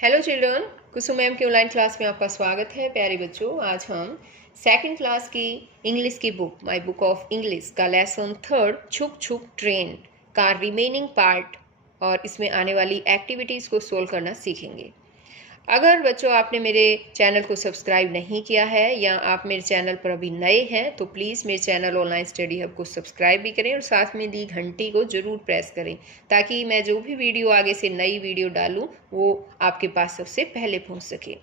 Hello children, कुसुम ma'am की online class में आपका स्वागत है। प्यारे बच्चों, आज हम सेकंड क्लास की इंग्लिश की book my book of English का लेसन 3 छुप छुप ट्रेन का रिमेनिंग पार्ट और इसमें आने वाली एक्टिविटीज़ को सोल्व करना सीखेंगे। अगर बच्चों आपने मेरे चैनल को सब्सक्राइब नहीं किया है या आप मेरे चैनल पर अभी नए हैं तो प्लीज़ मेरे चैनल ऑनलाइन स्टडी हब को सब्सक्राइब भी करें और साथ में दी घंटी को ज़रूर प्रेस करें ताकि मैं जो भी वीडियो आगे से नई वीडियो डालूं वो आपके पास सबसे पहले पहुंच सके।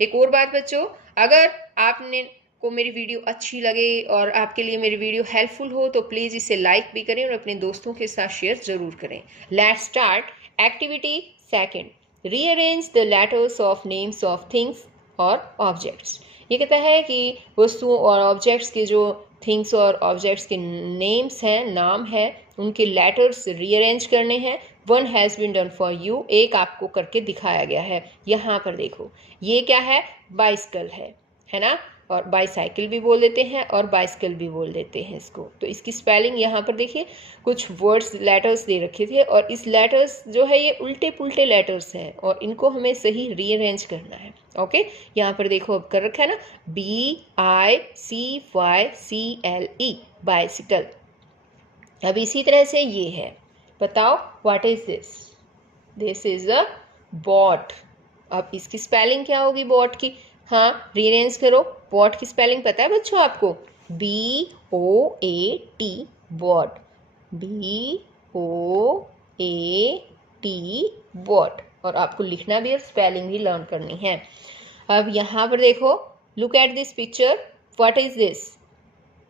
एक और बात बच्चों, अगर आपने को मेरी वीडियो अच्छी लगे और आपके लिए मेरी वीडियो हेल्पफुल हो तो प्लीज़ इसे लाइक भी करें और अपने दोस्तों के साथ शेयर ज़रूर करें। Let's start activity second. Rearrange the letters of names of things और ऑब्जेक्ट्स। ये कहता है कि वस्तुओं और ऑब्जेक्ट्स के जो थिंग्स और ऑब्जेक्ट्स के नेम्स हैं, नाम है, उनके लेटर्स रीअरेंज करने हैं। One has been done for you, एक आपको करके दिखाया गया है। यहाँ पर देखो, ये क्या है? बाइसिकल है ना, और बाईसाइकिल भी बोल देते हैं और बाइसिकल भी बोल देते हैं इसको। तो इसकी स्पेलिंग यहाँ पर देखिए, कुछ वर्ड्स लेटर्स दे रखे थे और इस लेटर्स जो है ये उल्टे पुल्टे लेटर्स हैं और इनको हमें सही रीअरेंज करना है। ओके, यहाँ पर देखो अब कर रखा है ना, BICYCLE, बाइसिकल। अब इसी तरह से ये है, बताओ what is this? This is a boat. अब इसकी स्पेलिंग क्या होगी बॉट की? हाँ, रीअरेंज करो। बॉट की स्पेलिंग पता है बच्चों आपको? BOAT, boat. BOAT, boat. और आपको लिखना भी और स्पेलिंग भी लर्न करनी है। अब यहाँ पर देखो, look at this picture. What is this?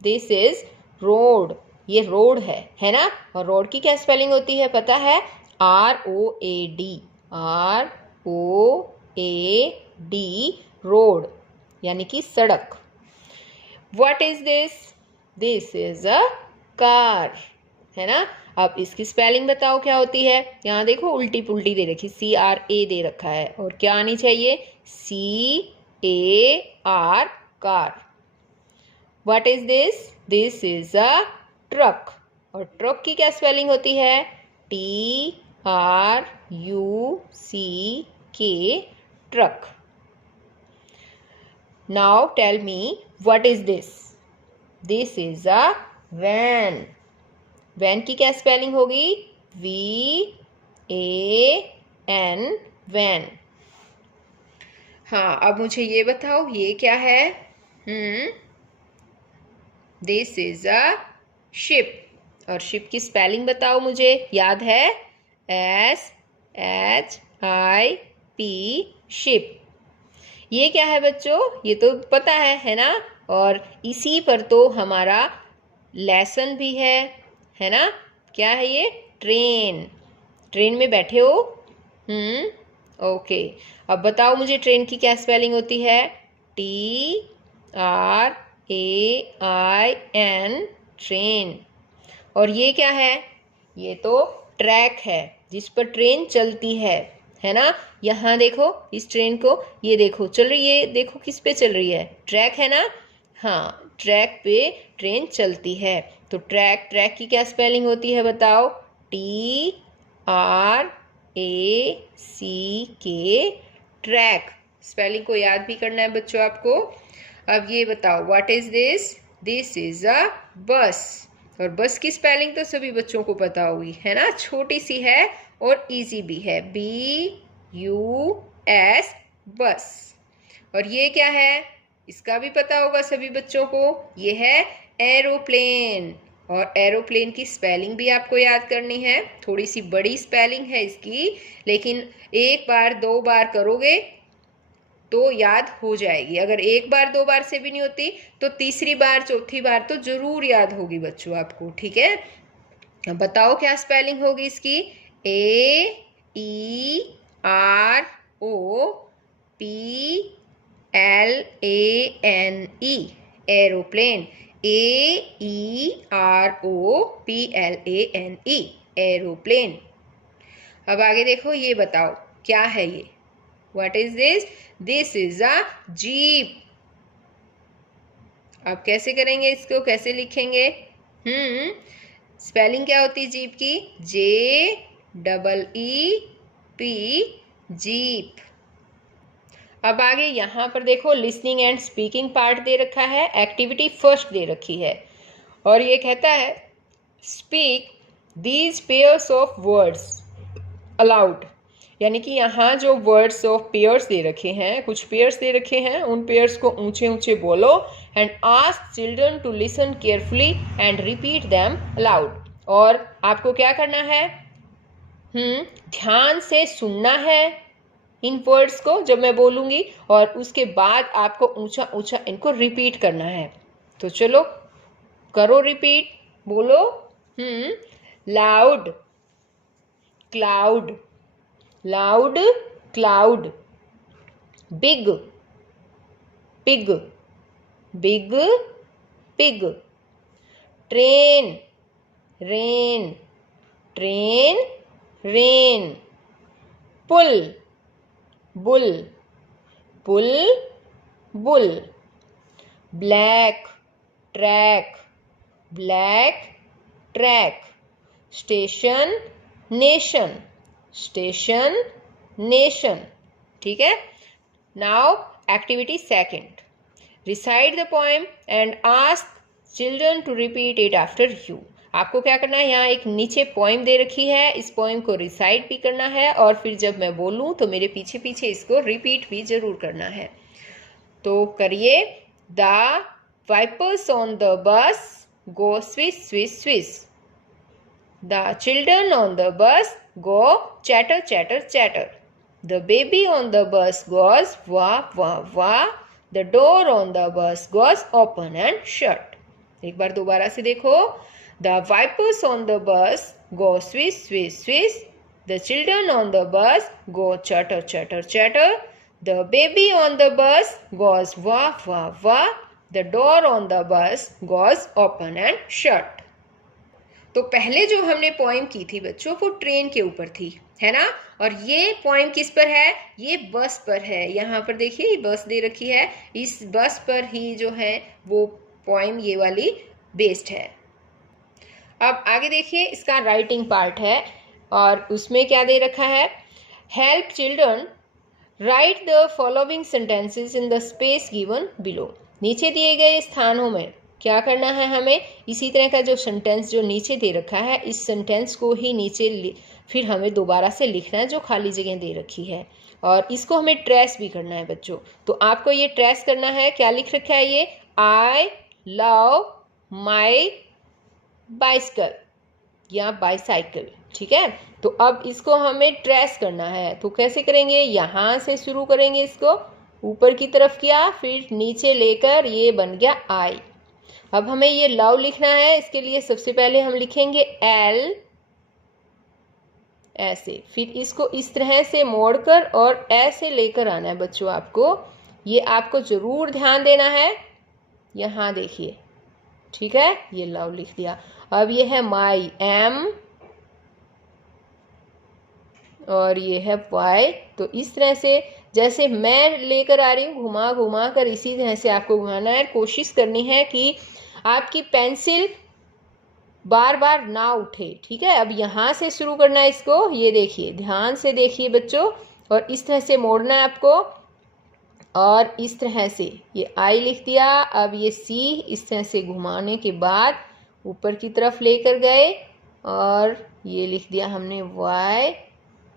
This is road. ये रोड है ना। और रोड की क्या स्पेलिंग होती है पता है? ROAD, ROAD, रोड, यानी कि सड़क। What is this? This is a car, है ना। अब इसकी स्पेलिंग बताओ क्या होती है? यहाँ देखो उल्टी पुल्टी दे रखी, CRA दे रखा है और क्या आनी चाहिए? CAR, car. What is this? This is a truck। और ट्रक की क्या स्पेलिंग होती है? TRUCK, truck. Now tell me, what is this? This is a van। Van की क्या स्पेलिंग होगी? VAN, van. हाँ, अब मुझे ये बताओ ये क्या है? This is a ship. और शिप की स्पेलिंग बताओ मुझे, याद है? SHIP, ship. ये क्या है बच्चों? ये तो पता है ना। और इसी पर तो हमारा लेसन भी है ना। क्या है ये? ट्रेन। ट्रेन में बैठे हो? ओके। अब बताओ मुझे ट्रेन की क्या स्पेलिंग होती है? TRAIN, train. और ये क्या है? ये तो ट्रैक है जिस पर ट्रेन चलती है ना। यहाँ देखो इस ट्रेन को, ये देखो चल रही है, देखो किस पे चल रही है? ट्रैक है ना। हाँ, ट्रैक पे ट्रेन चलती है। तो ट्रैक की क्या स्पेलिंग होती है बताओ? TRACK, track. स्पेलिंग को याद भी करना है बच्चों आपको। अब ये बताओ, what is this? This is अ बस। और बस की स्पेलिंग तो सभी बच्चों को पता होगी, है ना। छोटी सी है और इजी भी है, BUS, बस। और ये क्या है? इसका भी पता होगा सभी बच्चों को, ये है एरोप्लेन। और एरोप्लेन की स्पेलिंग भी आपको याद करनी है। थोड़ी सी बड़ी स्पेलिंग है इसकी, लेकिन एक बार दो बार करोगे तो याद हो जाएगी। अगर एक बार दो बार से भी नहीं होती तो तीसरी बार चौथी बार तो जरूर याद होगी बच्चों आपको, ठीक है। अब बताओ क्या स्पेलिंग होगी इसकी? AEROPLANE, aeroplane. AEROPLANE, aeroplane. अब आगे देखो, ये बताओ क्या है ये? What is this? This is a jeep। अब कैसे करेंगे इसको, कैसे लिखेंगे? स्पेलिंग क्या होती है जीप की? JEEP, jeep. अब आगे यहाँ पर देखो लिसनिंग एंड स्पीकिंग पार्ट दे रखा है, एक्टिविटी फर्स्ट दे रखी है और ये कहता है speak these pairs of words allowed. यानी कि यहाँ जो वर्ड्स ऑफ पेयर्स दे रखे हैं, कुछ पेयर्स दे रखे हैं, उन पेयर्स को ऊंचे ऊंचे बोलो and ask children to listen carefully and repeat them aloud. और आपको क्या करना है, ध्यान से सुनना है इन वर्ड्स को जब मैं बोलूंगी और उसके बाद आपको ऊंचा ऊंचा इनको रिपीट करना है। तो चलो करो रिपीट, बोलो loud cloud, loud cloud, big pig, big pig, train rain, train rain, pull bull, pull bull, black track, black track, station nation, station nation. ठीक है। Now activity second, recite the poem and ask children to repeat it after you. आपको क्या करना है, यहाँ एक नीचे poem दे रखी है, इस पोएम को रिसाइट भी करना है और फिर जब मैं बोलूँ तो मेरे पीछे पीछे इसको रिपीट भी जरूर करना है। तो करिए, the wipers on the bus go swish swish swish, the children on the bus go chatter chatter chatter, the baby on the bus goes wah wah wah, the door on the bus goes open and shut। एक बार दोबारा से देखो, the wipers on the bus go swish swish swish, the children on the bus go chatter chatter chatter, the baby on the bus goes wah wah wah, the door on the bus goes open and shut। तो पहले जो हमने poem की थी बच्चों वो train के ऊपर थी, है ना, और ये पोएम किस पर है, ये बस पर है। यहाँ पर देखिए ये बस दे रखी है, इस बस पर ही जो है वो पोएम ये वाली बेस्ड है। अब आगे देखिए इसका राइटिंग पार्ट है और उसमें क्या दे रखा है, help children right the following sentences in the space given below. नीचे दिए गए स्थानों में क्या करना है हमें, इसी तरह का जो सेंटेंस जो नीचे दे रखा है इस सेंटेंस को ही नीचे फिर हमें दोबारा से लिखना है जो खाली जगह दे रखी है और इसको हमें ट्रेस भी करना है बच्चों। तो आपको ये ट्रेस करना है, क्या लिख रखा है ये, आई लव माई बाइसिकल या बाईसाइकिल। ठीक है, तो अब इसको हमें ट्रेस करना है, तो कैसे करेंगे, यहाँ से शुरू करेंगे, इसको ऊपर की तरफ किया फिर नीचे लेकर ये बन गया आई। अब हमें ये लव लिखना है, इसके लिए सबसे पहले हम लिखेंगे एल ऐसे, फिर इसको इस तरह से मोड़कर और ऐसे लेकर आना है बच्चों। आपको ये आपको जरूर ध्यान देना है, यहाँ देखिए। ठीक है, ये लव लिख दिया। अब ये है माई एम और ये है वाई। तो इस तरह से जैसे मैं लेकर आ रही हूँ घुमा घुमा कर, इसी तरह से आपको घुमाना है। कोशिश करनी है कि आपकी पेंसिल बार बार ना उठे। ठीक है, अब यहाँ से शुरू करना है इसको, ये देखिए ध्यान से देखिए बच्चों, और इस तरह से मोड़ना है आपको और इस तरह से ये आई लिख दिया। अब ये सी इस तरह से घुमाने के बाद ऊपर की तरफ लेकर गए और ये लिख दिया हमने वाई,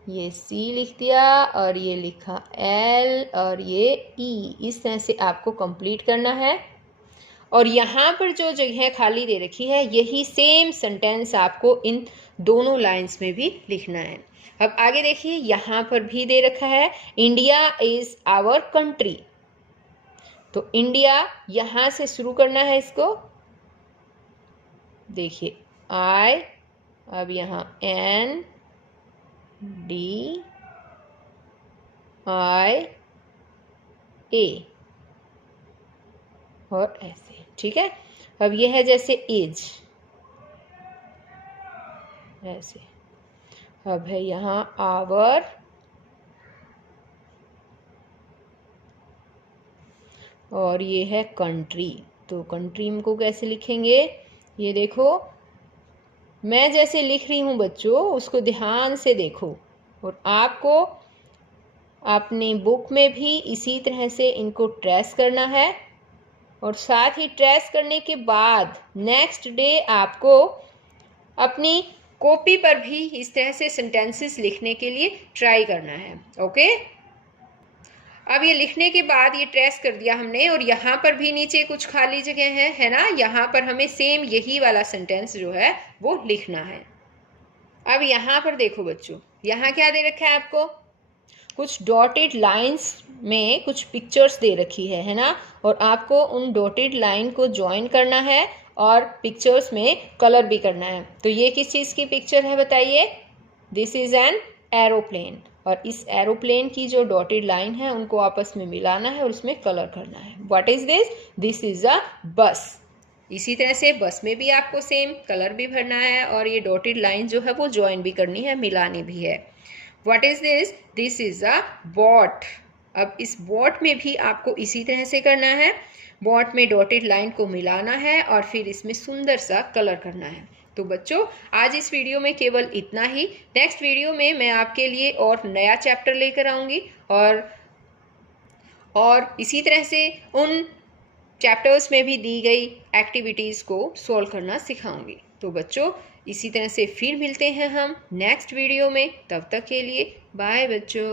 ये सी लिख दिया और ये लिखा एल और ये ई। इस तरह से आपको कंप्लीट करना है और यहाँ पर जो जगह खाली दे रखी है यही सेम सेंटेंस आपको इन दोनों लाइंस में भी लिखना है। अब आगे देखिए, यहाँ पर भी दे रखा है इंडिया इज आवर कंट्री। तो इंडिया यहाँ से शुरू करना है इसको, देखिए आई, अब यहाँ एन डी आई ए और ऐसे। ठीक है, अब यह है जैसे इज ऐसे। अब है यहाँ आवर और ये है कंट्री। तो कंट्री को कैसे लिखेंगे, ये देखो मैं जैसे लिख रही हूँ बच्चों, उसको ध्यान से देखो और आपको अपनी बुक में भी इसी तरह से इनको ट्रेस करना है और साथ ही ट्रेस करने के बाद नेक्स्ट डे आपको अपनी कॉपी पर भी इस तरह से सेंटेंसेस लिखने के लिए ट्राई करना है। ओके, अब ये लिखने के बाद ये ट्रेस कर दिया हमने और यहाँ पर भी नीचे कुछ खाली जगह है ना, यहाँ पर हमें सेम यही वाला सेंटेंस जो है वो लिखना है। अब यहाँ पर देखो बच्चों, यहाँ क्या दे रखा है आपको, कुछ डॉटेड लाइंस में कुछ पिक्चर्स दे रखी है ना, और आपको उन डॉटेड लाइन को ज्वाइन करना है और पिक्चर्स में कलर भी करना है। तो ये किस चीज़ की पिक्चर है बताइए? दिस इज एन एरोप्लेन, और इस एरोप्लेन की जो डॉटेड लाइन है उनको आपस में मिलाना है और उसमें कलर करना है। What is this? This is अ बस। इसी तरह से बस में भी आपको सेम कलर भी भरना है और ये डॉटेड लाइन जो है वो ज्वाइन भी करनी है, मिलानी भी है। What is this? This is a boat. अब इस बोट में भी आपको इसी तरह से करना है, बोट में डॉटेड लाइन को मिलाना है और फिर इसमें सुंदर सा कलर करना है। तो बच्चों आज इस वीडियो में केवल इतना ही। नेक्स्ट वीडियो में मैं आपके लिए और नया चैप्टर लेकर आऊँगी और इसी तरह से उन चैप्टर्स में भी दी गई एक्टिविटीज़ को सॉल्व करना सिखाऊंगी। तो बच्चों इसी तरह से फिर मिलते हैं हम नेक्स्ट वीडियो में, तब तक के लिए बाय बच्चों।